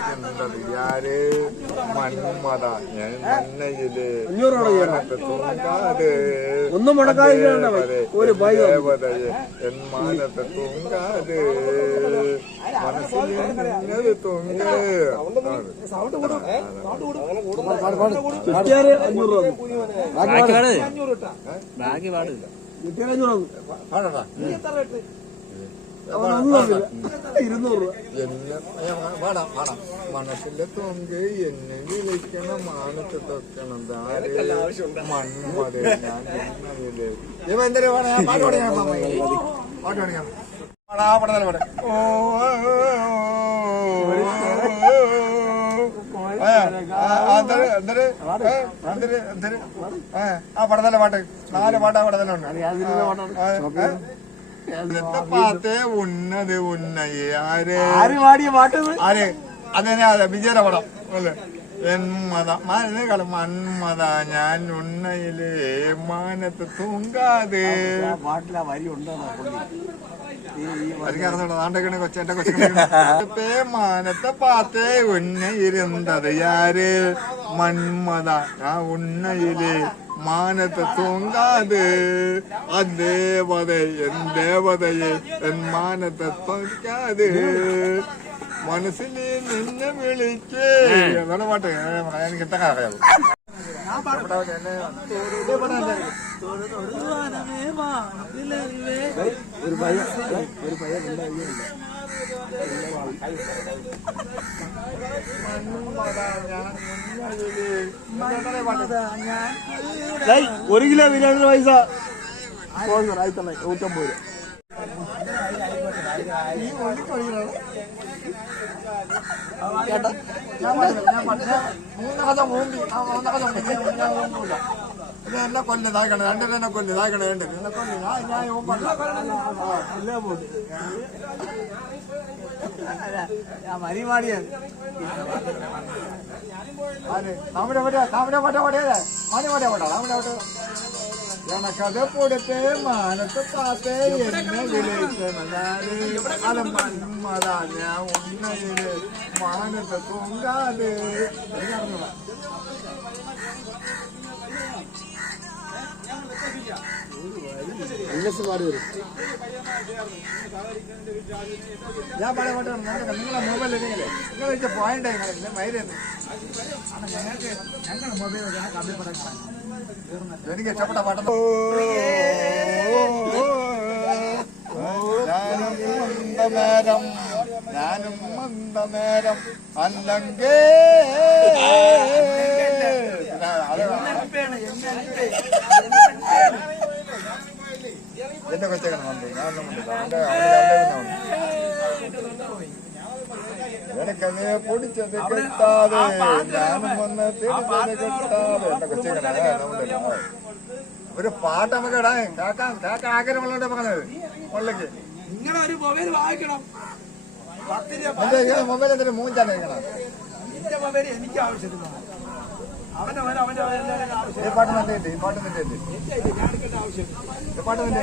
ഇരുന്നത് യാര് മന്മത ഞാൻ മന്നയില് തൂങ്കാതെ ഒന്നും മുടക്കാതെ ഒരു ദേവതയെ എൻ മാനത്തെ തൂങ്കാതെ മനസ്സിൽ നിന്നത് തൂങ്ങ മനസ്സിലെ തൊങ്ക എന്നെ വിളിക്കണ മാനത്തെ തൊക്കണം മൺമതേ ഞാൻ എന്തിനു പാട്ട് പഠിക്കാം ആ പടതല പാട്ട് 4 പാട്ട് ആ പടതലുണ്ട് പാത്തേ ഉന്നത് ഉന്നയെ ആര് ആര് അതെന്നെ വിജയയുടെ പടം അല്ലേ മന്മത ഞാൻ ഉന്നയിലെ മാനത്ത് തൂങ്കാതെ കൊച്ചെന്റെ കൊച്ചേ മാനത്തെ പാത്തേ ഉന്നയിരുന്നത് യാര് മന്മത ഞാൻ ഉന്നയിലെ മാനത്തെ തൂങ്കാതെ ദേവതയെ എൻ മാനത്തെ തൂങ്കാതെ മനസ്സിൽ നിന്നെ വിളിക്കേ വേറെ പാട്ട് എനിക്ക് എത്ര അറിയാമോ ഒരു കിലോ ബിരിയാണി പൈസ 150 രൂപ എന്നെ കൊല്ലം താക്കണം 2 എന്നെ കൊല്ലം താക്കണം 2 എന്നെ കൊല്ലം ഞാൻ പരിപാടിയാണ് എനക്കത് കൊടുത്തേ മാനത്തെ പാത്തേ എന്നെ വിളിക്കണ മന്മത ഞാൻ ഉന്നയില് മാനത്തെ തൂങ്കാതെ ഞാൻ പറയട്ടെ നിങ്ങളെ മൊബൈൽ നിങ്ങൾ വെച്ച പോയിന്റ് ഞങ്ങളുടെ മൊബൈൽ എനിക്ക് ഇഷ്ടപ്പെട്ട പാട്ട് ഞാനും മന്ദനേരം അല്ലെങ്കിൽ എന്റെ കൊച്ചകനുണ്ട് എനിക്കത് പൊടിച്ചത് കിട്ടാതെ ഞാനും വന്ന് തിരിച്ചത് കിട്ടാതെ എന്റെ കൊച്ചകന ഒരു പാട്ട് നമുക്ക് ഇടാൻ കാക്ക ആഗ്രഹമുള്ള പറഞ്ഞത് മുള്ളിക്ക് നിങ്ങളൊരു മൊബൈൽ വാങ്ങിക്കണം മൊബൈൽ എന്തൊരു മൂഞ്ചാണ് നിന്റെ മൊബൈൽ എനിക്ക് ആവശ്യത്തില്ല ഈ പാട്ട് നിന്റെ ഈ പാട്ട് നിന്റെ ഈ പാട്ട് നിന്റെ